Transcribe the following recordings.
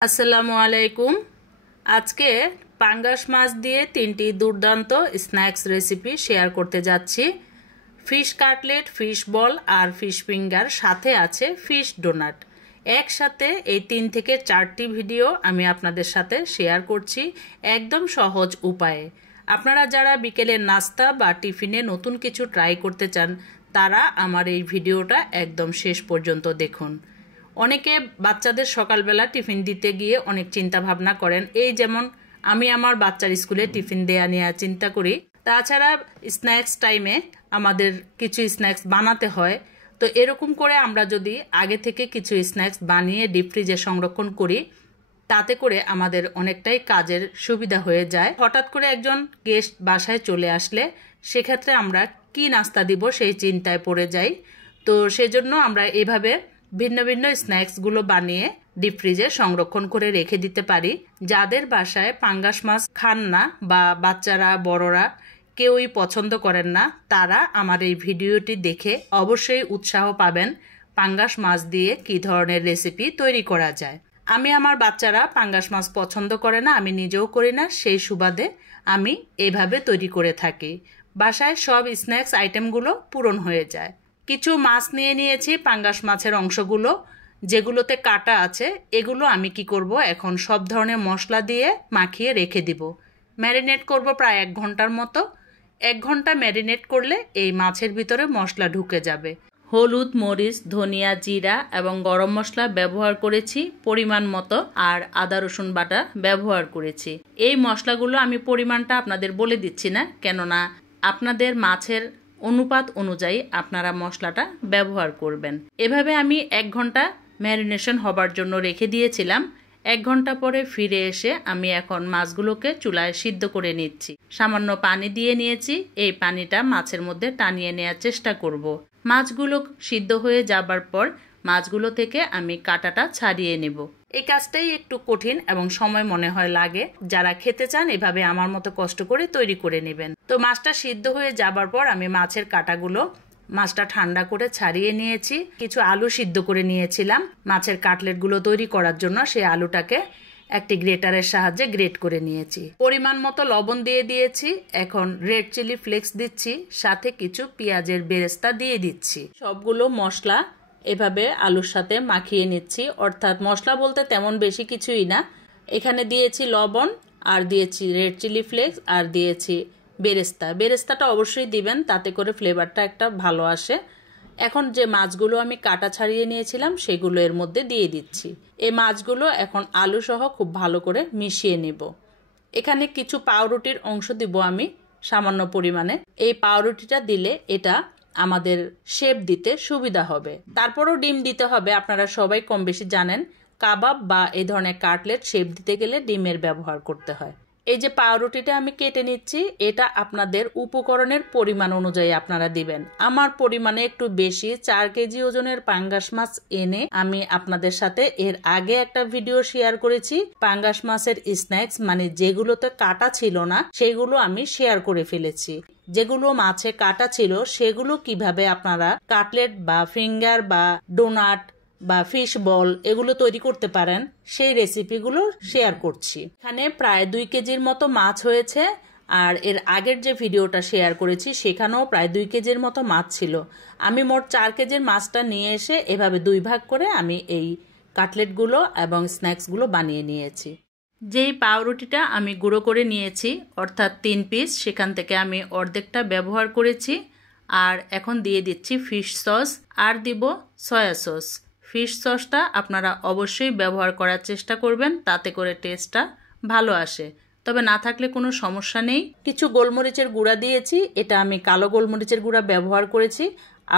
আসসালামু আলাইকুম। আজকে পাঙ্গাস মাছ দিয়ে তিনটি দুর্দান্ত স্ন্যাক্স রেসিপি শেয়ার করতে যাচ্ছি। ফিশ কাটলেট, ফিশ বল আর ফিশ ফিঙ্গার, সাথে আছে ফিশ ডোনাট। একসাথে এই 3 থেকে 4টি ভিডিও আমি আপনাদের সাথে শেয়ার করছি একদম সহজ উপায়ে। আপনারা যারা বিকেলের নাস্তা বা টিফিনে নতুন কিছু ট্রাই করতে চান তারা আমার এই ভিডিওটা একদম শেষ পর্যন্ত দেখুন। অনেকে বাচ্চাদের সকালবেলা টিফিন দিতে গিয়ে অনেক চিন্তা ভাবনা করেন, এই যেমন আমি আমার বাচ্চার স্কুলে টিফিন দেয়া নিয়ে চিন্তা করি। তাছাড়া স্ন্যাক্স টাইমে আমাদের কিছু স্ন্যাক্স বানাতে হয়। তো এরকম করে আমরা যদি আগে থেকে কিছু স্ন্যাক্স বানিয়ে ডিপ ফ্রিজে সংরক্ষণ করি তাতে করে আমাদের অনেকটাই কাজের সুবিধা হয়ে যায়। হঠাৎ করে একজন গেস্ট বাসায় চলে আসলে সেক্ষেত্রে আমরা কি নাস্তা দিব সেই চিন্তায় পড়ে যাই। তো সেজন্য আমরা এভাবে ভিন্ন ভিন্ন স্ন্যাক্সগুলো বানিয়ে ডিপ ফ্রিজে সংরক্ষণ করে রেখে দিতে পারি। যাদের বাসায় পাঙ্গাস মাছ খান না বা বাচ্চারা বড়রা কেউই পছন্দ করেন না তারা আমার এই ভিডিওটি দেখে অবশ্যই উৎসাহ পাবেন পাঙ্গাস মাছ দিয়ে কী ধরনের রেসিপি তৈরি করা যায়। আমি আমার বাচ্চারা পাঙ্গাস মাছ পছন্দ করে না, আমি নিজেও করি না, সেই সুবাদে আমি এভাবে তৈরি করে থাকি। বাসায় সব স্ন্যাক্স আইটেমগুলো পূরণ হয়ে যায়। কিছু মাছ নিয়ে নিয়েছি, পাঙ্গাস মাছের অংশগুলো যেগুলোতে কাটা আছে এগুলো আমি কি করব, এখন সব ধরনের মশলা দিয়ে মাখিয়ে রেখে দিব। ম্যারিনেট করব প্রায় 1 ঘন্টার মতো। 1 ঘন্টা ম্যারিনেট করলে এই মাছের ভিতরে মশলা ঢুকে যাবে। হলুদ, মরিচ, ধনিয়া, জিরা এবং গরম মশলা ব্যবহার করেছি পরিমাণ মতো, আর আদা রসুন বাটা ব্যবহার করেছি। এই মশলাগুলো আমি পরিমাণটা আপনাদের বলে দিচ্ছি না, কেননা আপনাদের মাছের অনুপাত অনুযায়ী আপনারা মশলাটা ব্যবহার করবেন। এভাবে আমি 1 ঘন্টা ম্যারিনেশন হবার জন্য রেখে দিয়েছিলাম। 1 ঘন্টা পরে ফিরে এসে আমি এখন মাছগুলোকে চুলায় সিদ্ধ করে নিচ্ছি। সামান্য পানি দিয়ে নিয়েছি, এই পানিটা মাছের মধ্যে টানিয়ে নেওয়ার চেষ্টা করব। মাছগুলো সিদ্ধ হয়ে যাবার পর মাছগুলো থেকে আমি কাঁটাটা ছাড়িয়ে নেব। এই কাজটাই একটু কঠিন এবং সময় মনে হয় লাগে। যারা খেতে চান এভাবে আমার মতো কষ্ট করে তৈরি করে নেবেন। তো মাছটা সিদ্ধ হয়ে যাবার পর আমি মাছের কাঁটাগুলো মাছটা ঠান্ডা করে ছাড়িয়ে নিয়েছি। কিছু আলু সিদ্ধ করে নিয়েছিলাম মাছের কাটলেটগুলো তৈরি করার জন্য, সেই আলুটাকে একটি গ্রেটারের সাহায্যে গ্রেট করে নিয়েছি। পরিমাণ মতো লবণ দিয়ে দিয়েছি। এখন রেড চিলি ফ্লেক্স দিচ্ছি, সাথে কিছু পেঁয়াজের বেরেস্তা দিয়ে দিচ্ছি। সবগুলো মশলা এভাবে আলুর সাথে মাখিয়ে নিচ্ছি। অর্থাৎ মশলা বলতে তেমন বেশি কিছুই না, এখানে দিয়েছি লবণ, আর দিয়েছি রেড চিলি ফ্লেক্স, আর দিয়েছি বেরেস্তা। বেরেস্তাটা অবশ্যই দিবেন, তাতে করে ফ্লেভারটা একটা ভালো আসে। এখন যে মাছগুলো আমি কাটা ছাড়িয়ে নিয়েছিলাম সেগুলো এর মধ্যে দিয়ে দিচ্ছি। এই মাছগুলো এখন আলু সহ খুব ভালো করে মিশিয়ে নেব। এখানে কিছু পাউরুটির অংশ দিব আমি সামান্য পরিমাণে। এই পাউরুটিটা দিলে এটা আমাদের শেপ দিতে সুবিধা হবে। তারপরও ডিম দিতে হবে, আপনারা সবাই কম বেশি জানেন কাবাব বা এই ধরনের কাটলেট শেপ দিতে গেলে ডিমের ব্যবহার করতে হয়। এই যে পাউরুটিটা আমি কেটে নিচ্ছি, এটা আপনাদের উপকরণের পরিমাণ অনুযায়ী আপনারা দিবেন। আমার পরিমাণে একটু বেশি, 4 কেজি ওজনের পাঙ্গাস মাছ এনে আমি আপনাদের সাথে এর আগে একটা ভিডিও শেয়ার করেছি। পাঙ্গাস মাছের স্ন্যাক্স মানে যেগুলোতে কাটা ছিল না সেগুলো আমি শেয়ার করে ফেলেছি। যেগুলো মাছে কাটা ছিল সেগুলো কিভাবে আপনারা কাটলেট বা ফিঙ্গার বা ডোনাট বা ফিশ বল এগুলো তৈরি করতে পারেন সেই রেসিপিগুলো শেয়ার করছি। এখানে প্রায় 2 কেজির মতো মাছ হয়েছে, আর এর আগের যে ভিডিওটা শেয়ার করেছি সেখানেও প্রায় 2 কেজির মতো মাছ ছিল। আমি মোট 4 কেজির মাছটা নিয়ে এসে এভাবে 2 ভাগ করে আমি এই কাটলেটগুলো এবং স্ন্যাক্সগুলো বানিয়ে নিয়েছি। যেই পাউরুটিটা আমি গুঁড়ো করে নিয়েছি অর্থাৎ 3 পিস, সেখান থেকে আমি অর্ধেকটা ব্যবহার করেছি। আর এখন দিয়ে দিচ্ছি ফিশ সস, আর দিব সয়া সস। ফিশ সসটা আপনারা অবশ্যই ব্যবহার করার চেষ্টা করবেন, তাতে করে টেস্টটা ভালো আসে। তবে না থাকলে কোনো সমস্যা নেই। কিছু গোলমরিচের গুঁড়া দিয়েছি, এটা আমি কালো গোলমরিচের গুঁড়া ব্যবহার করেছি।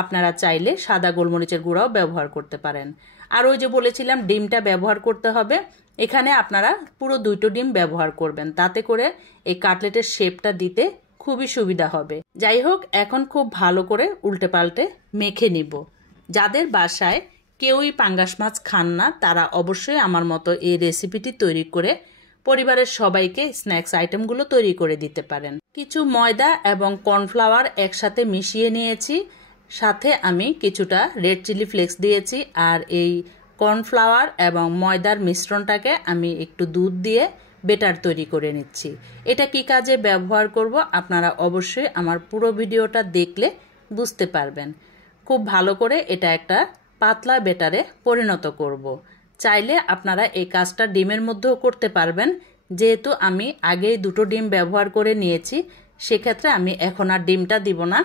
আপনারা চাইলে সাদা গোলমরিচের গুঁড়াও ব্যবহার করতে পারেন। আর ওই যে বলেছিলাম ডিমটা ব্যবহার করতে হবে, এখানে আপনারা পুরো 2টো ডিম ব্যবহার করবেন, তাতে করে এই কাটলেটের শেপটা দিতে খুবই সুবিধা হবে। যাই হোক, এখন খুব ভালো করে উল্টে পাল্টে মেখে নিব। যাদের বাসায় কেউই পাঙ্গাস মাছ খান না তারা অবশ্যই আমার মতো এই রেসিপিটি তৈরি করে পরিবারের সবাইকে স্ন্যাক্স আইটেমগুলো তৈরি করে দিতে পারেন। কিছু ময়দা এবং কর্নফ্লাওয়ার একসাথে মিশিয়ে নিয়েছি, সাথে আমি কিছুটা রেড চিলি ফ্লেক্স দিয়েছি, আর এই কর্নফ্লাওয়ার এবং ময়দার মিশ্রণটাকে আমি একটু দুধ দিয়ে বেটার তৈরি করে নিচ্ছি। এটা কি কাজে ব্যবহার করব আপনারা অবশ্যই আমার পুরো ভিডিওটা দেখলে বুঝতে পারবেন। খুব ভালো করে এটা একটা পাতলা বেটারে পরিণত করব। চাইলে আপনারা এই কাজটা ডিমের মধ্যেও করতে পারবেন, যেহেতু আমি আগেই 2টো ডিম ব্যবহার করে নিয়েছি, সেক্ষেত্রে আমি এখন আর ডিমটা দিব না।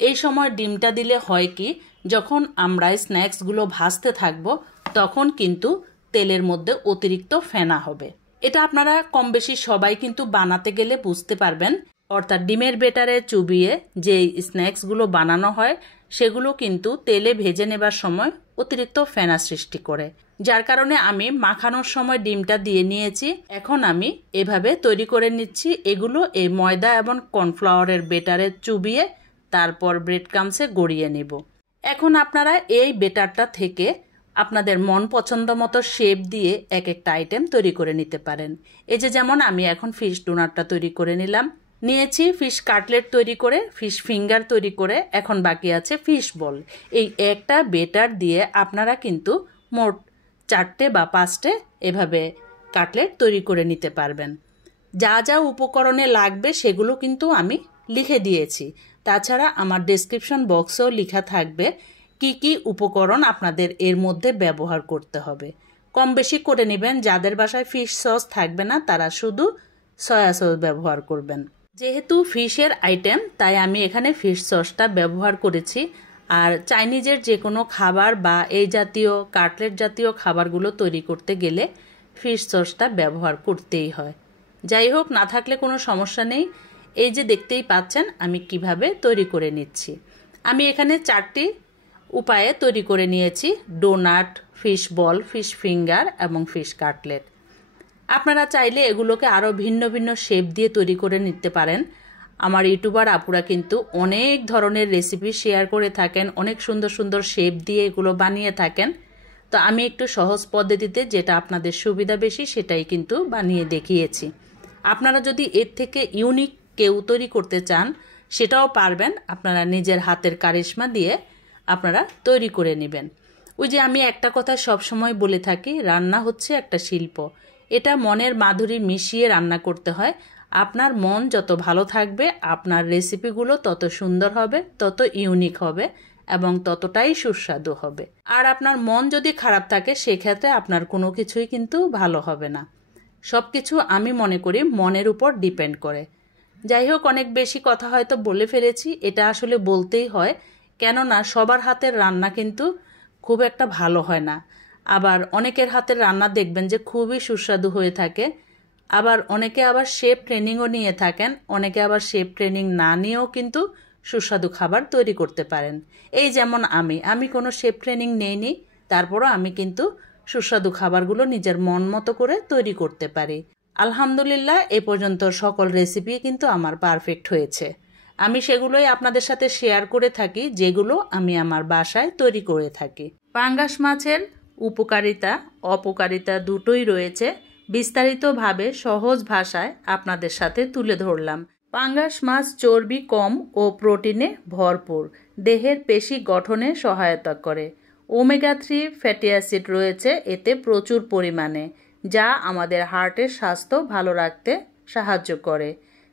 এই সময় ডিমটা দিলে হয় কি, যখন আমরা স্ন্যাক্সগুলো ভাজতে থাকব তখন কিন্তু তেলের মধ্যে অতিরিক্ত ফেনা হবে। এটা আপনারা কম বেশি সবাই কিন্তু বানাতে গেলে বুঝতে পারবেন। অর্থাৎ ডিমের বেটারে চুবিয়ে যে স্ন্যাক্সগুলো বানানো হয় সেগুলো কিন্তু তেলে ভেজে নেবার সময় অতিরিক্ত ফেনা সৃষ্টি করে, যার কারণে আমি মাখানোর সময় ডিমটা দিয়ে নিয়েছি। এখন আমি এভাবে তৈরি করে নিচ্ছি। এগুলো এই ময়দা এবং কর্নফ্লাওয়ারের বেটারে চুবিয়ে তারপর ব্রেড ক্রাম্বসে গড়িয়ে নেব। এখন আপনারা এই বেটারটা থেকে আপনাদের মন পছন্দ মতো শেপ দিয়ে এক একটা আইটেম তৈরি করে নিতে পারেন। এই যে যেমন আমি এখন ফিশ ডোনাটটা তৈরি করে নিয়েছি, ফিশ কাটলেট তৈরি করে, ফিশ ফিঙ্গার তৈরি করে, এখন বাকি আছে ফিশ বল। এই একটা বেটার দিয়ে আপনারা কিন্তু মোট 4টে বা 5টে এভাবে কাটলেট তৈরি করে নিতে পারবেন। যা যা উপকরণে লাগবে সেগুলো কিন্তু আমি লিখে দিয়েছি। তাছাড়া আমার ডেসক্রিপশন বক্সেও লেখা থাকবে কি কি উপকরণ আপনাদের এর মধ্যে ব্যবহার করতে হবে। কম বেশি করে নেবেন। যাদের বাসায় ফিশ সস থাকবে না তারা শুধু সয়া সস ব্যবহার করবেন। যেহেতু ফিশের আইটেম তাই আমি এখানে ফিশ সসটা ব্যবহার করেছি। আর চাইনিজের যে কোনো খাবার বা এই জাতীয় কাটলেট জাতীয় খাবারগুলো তৈরি করতে গেলে ফিশ সসটা ব্যবহার করতেই হয়। যাই হোক, না থাকলে কোনো সমস্যা নেই। এই যে দেখতেই পাচ্ছেন আমি কিভাবে তৈরি করে নিচ্ছি। আমি এখানে 4টি উপায়ে তৈরি করে নিয়েছি: doughnut, fish ball, fish finger এবং ফিশ কাটলেট। আপনারা চাইলে এগুলোকে আরও ভিন্ন ভিন্ন শেপ দিয়ে তৈরি করে নিতে পারেন। আমার ইউটিউবার আপুরা কিন্তু অনেক ধরনের রেসিপি শেয়ার করে থাকেন, অনেক সুন্দর সুন্দর শেপ দিয়ে এগুলো বানিয়ে থাকেন। তো আমি একটু সহজ পদ্ধতিতে যেটা আপনাদের সুবিধা বেশি সেটাই কিন্তু বানিয়ে দেখিয়েছি। আপনারা যদি এর থেকে ইউনিক কেউ তৈরি করতে চান সেটাও পারবেন। আপনারা নিজের হাতের কারিশমা দিয়ে আপনারা তৈরি করে নেবেন। ওই যে আমি একটা কথা সবসময় বলে থাকি, রান্না হচ্ছে একটা শিল্প। এটা মনের মাধুরী মিশিয়ে রান্না করতে হয়। আপনার মন যত ভালো থাকবে আপনার রেসিপিগুলো তত সুন্দর হবে, তত ইউনিক হবে এবং ততটাই সুস্বাদু হবে। আর আপনার মন যদি খারাপ থাকে সেক্ষেত্রে আপনার কোনো কিছুই কিন্তু ভালো হবে না। সব কিছু আমি মনে করি মনের উপর ডিপেন্ড করে। যাই হোক, অনেক বেশি কথা হয়তো বলে ফেলেছি। এটা আসলে বলতেই হয়, কেননা সবার হাতের রান্না কিন্তু খুব একটা ভালো হয় না। আবার অনেকের হাতের রান্না দেখবেন যে খুবই সুস্বাদু হয়ে থাকে। আবার অনেকে আবার শেফ ট্রেনিংও নিয়ে থাকেন, অনেকে আবার শেফ ট্রেনিং না নিয়েও কিন্তু সুস্বাদু খাবার তৈরি করতে পারেন। এই যেমন আমি কোনো শেফ ট্রেনিং নেইনি, তারপরও আমি কিন্তু সুস্বাদু খাবারগুলো নিজের মন মতো করে তৈরি করতে পারি। আলহামদুলিল্লাহ, এ পর্যন্ত সকল রেসিপি কিন্তু আমার পারফেক্ট হয়েছে। আমি সেগুলোই আপনাদের সাথে শেয়ার করে থাকি যেগুলো আমি আমার বাসায় তৈরি করে থাকি। পাঙ্গাস মাছের উপকারিতা অপকারিতা দুটোই রয়েছে, বিস্তারিতভাবে সহজ ভাষায় আপনাদের সাথে তুলে ধরলাম। পাঙ্গাস মাছ চর্বি কম ও প্রোটিনে ভরপুর, দেহের পেশি গঠনে সহায়তা করে। ওমেগা 3 ফ্যাটি অ্যাসিড রয়েছে এতে প্রচুর পরিমাণে, যা আমাদের হার্টের স্বাস্থ্য ভালো রাখতে সাহায্য করে।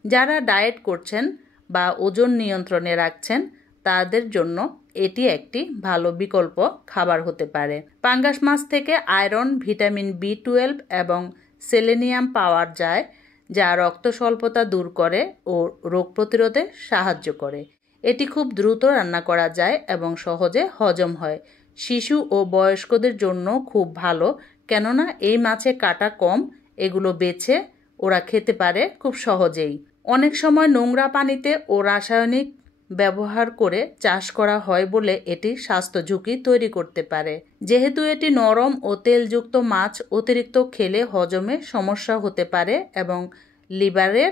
যারা ডায়েট করছেন বা ওজন নিয়ন্ত্রণে রাখছেন তাদের জন্য এটি একটি ভালো বিকল্প খাবার হতে পারে। পাঙ্গাস মাছ থেকে আয়রন, ভিটামিন B12 এবং সেলেনিয়াম পাওয়া যায়, যা রক্ত স্বল্পতা দূর করে ও রোগ প্রতিরোধে সাহায্য করে। এটি খুব দ্রুত রান্না করা যায় এবং সহজে হজম হয়। শিশু ও বয়স্কদের জন্য খুব ভালো, কেননা এই মাছে কাঁটা কম, এগুলো বেছে ওরা খেতে পারে খুব সহজেই। অনেক সময় নোংরা পানিতে ও রাসায়নিক ব্যবহার করে চাষ করা হয় বলে এটি স্বাস্থ্য ঝুঁকি তৈরি করতে পারে। যেহেতু এটি নরম ও তেলযুক্ত মাছ, অতিরিক্ত খেলে হজমে সমস্যা হতে পারে এবং লিভারে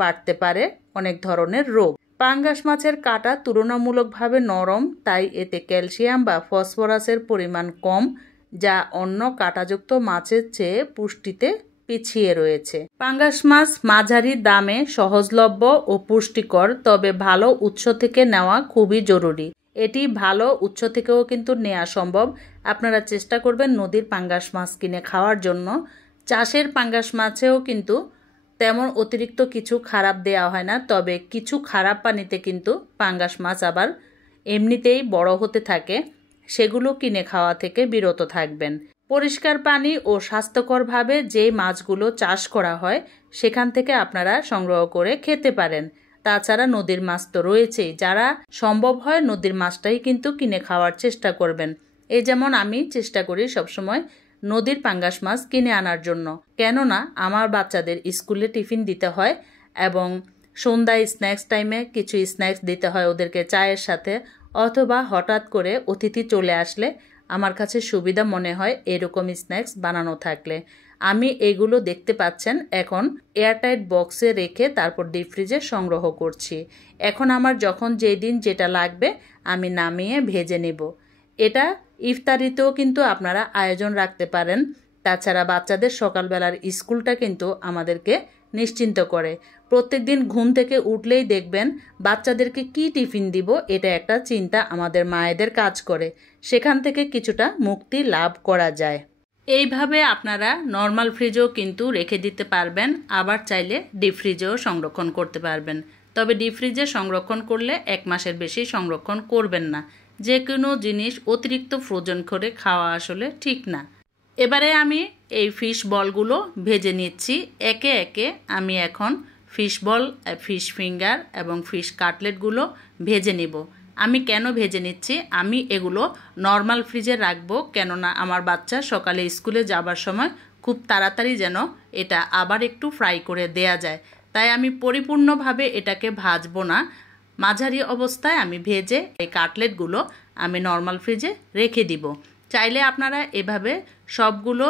বাড়তে পারে অনেক ধরনের রোগ। পাঙ্গাস মাছের কাঁটা তুলনামূলকভাবে নরম, তাই এতে ক্যালসিয়াম বা ফসফরাসের পরিমাণ কম, যা অন্য কাঁটাযুক্ত মাছের চেয়ে পুষ্টিতে পিছিয়ে রয়েছে। পাঙ্গাস মাছ মাঝারি দামে সহজলভ্য ও পুষ্টিকর, তবে ভালো উৎস থেকে নেওয়া খুবই জরুরি। এটি ভালো উৎস থেকেও কিন্তু নেওয়া সম্ভব। আপনারা চেষ্টা করবেন নদীর পাঙ্গাস মাছ কিনে খাওয়ার জন্য। চাষের পাঙ্গাস মাছেও কিন্তু তেমন অতিরিক্ত কিছু খারাপ দেওয়া হয় না, তবে কিছু খারাপ পানিতে কিন্তু পাঙ্গাস মাছ আবার এমনিতেই বড় হতে থাকে, সেগুলো কিনে খাওয়া থেকে বিরত থাকবেন। পরিষ্কার পানি ও স্বাস্থ্যকরভাবে যে মাছগুলো চাষ করা হয় সেখান থেকে আপনারা সংগ্রহ করে খেতে পারেন। তাছাড়া নদীর মাছ তো রয়েছেই, যারা সম্ভব হয় নদীর মাছটাই কিন্তু কিনে খাওয়ার চেষ্টা করবেন। এই যেমন আমি চেষ্টা করি সবসময় নদীর পাঙ্গাস মাছ কিনে আনার জন্য, কেননা আমার বাচ্চাদের স্কুলে টিফিন দিতে হয় এবং সন্ধ্যায় স্ন্যাক্স টাইমে কিছু স্ন্যাক্স দিতে হয় ওদেরকে চায়ের সাথে, অথবা হঠাৎ করে অতিথি চলে আসলে আমার কাছে সুবিধা মনে হয় এরকম স্ন্যাক্স বানানো থাকলে। আমি এগুলো দেখতে পাচ্ছেন এখন এয়ারটাইট বক্সে রেখে তারপর ডিপ ফ্রিজে সংগ্রহ করছি। এখন আমার যখন যেই দিন যেটা লাগবে আমি নামিয়ে ভেজে নেব। এটা ইফতারিতেও কিন্তু আপনারা আয়োজন রাখতে পারেন। তাছাড়া বাচ্চাদের সকালবেলার স্কুলটা কিন্তু আমাদেরকে নিশ্চিন্ত করে। প্রত্যেক দিন ঘুম থেকে উঠলেই দেখবেন বাচ্চাদেরকে কি টিফিন দিব, এটা একটা চিন্তা আমাদের মায়েদের কাজ করে। সেখান থেকে কিছুটা মুক্তি লাভ করা যায়। এইভাবে আপনারা নর্মাল ফ্রিজেও কিন্তু রেখে দিতে পারবেন, আবার চাইলে ডিপ ফ্রিজেও সংরক্ষণ করতে পারবেন। তবে ডিপ ফ্রিজে সংরক্ষণ করলে 1 মাসের বেশি সংরক্ষণ করবেন না। যে কোনো জিনিস অতিরিক্ত ফ্রোজেন করে খাওয়া আসলে ঠিক না। এবারে আমি এই ফিশ বলগুলো ভেজে নিচ্ছি একে একে। আমি এখন ফিশ বল, ফিশ ফিঙ্গার এবং ফিশ কাটলেটগুলো ভেজে নেব। আমি কেন ভেজে নিচ্ছি, আমি এগুলো নর্মাল ফ্রিজে রাখবো, কেননা আমার বাচ্চা সকালে স্কুলে যাবার সময় খুব তাড়াতাড়ি যেন এটা আবার একটু ফ্রাই করে দেয়া যায়। তাই আমি পরিপূর্ণভাবে এটাকে ভাজবো না, মাঝারি অবস্থায় আমি ভেজে এই কাটলেটগুলো আমি নর্মাল ফ্রিজে রেখে দিব। চাইলে আপনারা এভাবে সবগুলো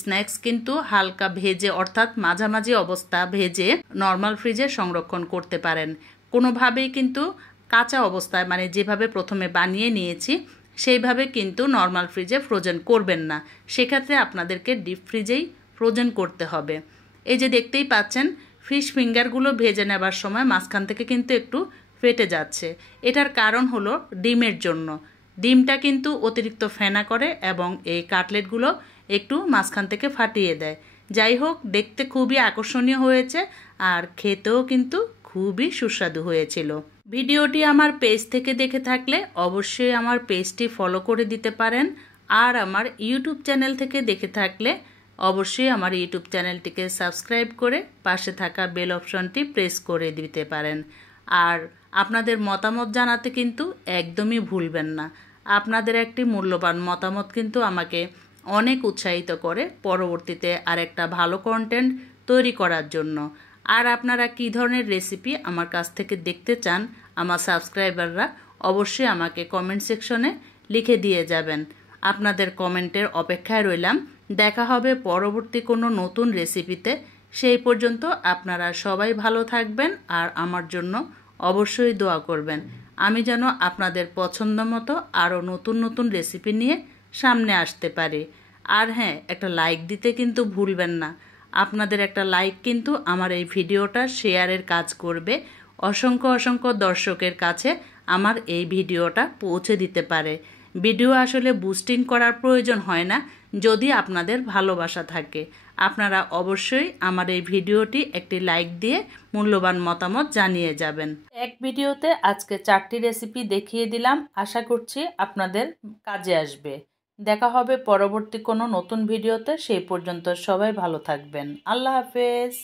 স্ন্যাক্স কিন্তু হালকা ভেজে, অর্থাৎ মাঝামাঝি অবস্থা ভেজে নর্মাল ফ্রিজে সংরক্ষণ করতে পারেন। কোনোভাবেই কিন্তু কাঁচা অবস্থায়, মানে যেভাবে প্রথমে বানিয়ে নিয়েছি সেইভাবে কিন্তু নর্মাল ফ্রিজে ফ্রোজেন করবেন না। সেক্ষেত্রে আপনাদেরকে ডিপ ফ্রিজেই ফ্রোজেন করতে হবে। এই যে দেখতেই পাচ্ছেন ফিশ ফিঙ্গারগুলো ভেজে নেবার সময় মাঝখান থেকে কিন্তু একটু ফেটে যাচ্ছে। এটার কারণ হলো ডিমের জন্য। ডিমটা কিন্তু অতিরিক্ত ফেনা করে এবং এই কাটলেটগুলো একটু মাঝখান থেকে ফাটিয়ে দেয়। যাই হোক, দেখতে খুবই আকর্ষণীয় হয়েছে আর খেতেও কিন্তু খুবই সুস্বাদু হয়েছিল। ভিডিওটি আমার পেজ থেকে দেখে থাকলে অবশ্যই আমার পেজটি ফলো করে দিতে পারেন, আর আমার ইউটিউব চ্যানেল থেকে দেখে থাকলে অবশ্যই আমার ইউটিউব চ্যানেলটিকে সাবস্ক্রাইব করে পাশে থাকা বেল অপশনটি প্রেস করে দিতে পারেন। আর আপনাদের মতামত জানাতে কিন্তু একদমই ভুলবেন না। আপনাদের একটি মূল্যবান মতামত কিন্তু আমাকে অনেক উৎসাহিত করে পরবর্তীতে আরেকটা ভালো কন্টেন্ট তৈরি করার জন্য। আর আপনারা কী ধরনের রেসিপি আমার কাছ থেকে দেখতে চান আমার সাবস্ক্রাইবাররা অবশ্যই আমাকে কমেন্ট সেকশনে লিখে দিয়ে যাবেন। আপনাদের কমেন্টের অপেক্ষায় রইলাম। দেখা হবে পরবর্তী কোনো নতুন রেসিপিতে। সেই পর্যন্ত আপনারা সবাই ভালো থাকবেন আর আমার জন্য অবশ্যই দোয়া করবেন। আমি যেন আপনাদের পছন্দ মতো আরও নতুন নতুন রেসিপি নিয়ে সামনে আসতে পারি। আর হ্যাঁ, একটা লাইক দিতে কিন্তু ভুলবেন না। আপনাদের একটা লাইক কিন্তু আমার এই ভিডিওটা শেয়ারের কাজ করবে, অসংখ্য অসংখ্য দর্শকের কাছে আমার এই ভিডিওটা পৌঁছে দিতে পারে। ভিডিও আসলে বুস্টিং করার প্রয়োজন হয় না যদি আপনাদের ভালোবাসা থাকে। আপনারা অবশ্যই আমার এই ভিডিওটি একটি লাইক দিয়ে মূল্যবান মতামত জানিয়ে যাবেন। এক ভিডিওতে আজকে 4টি রেসিপি দেখিয়ে দিলাম, আশা করছি আপনাদের কাজে আসবে। দেখা হবে পরবর্তী কোনো নতুন ভিডিওতে। সেই পর্যন্ত সবাই ভালো থাকবেন। আল্লাহ হাফেজ।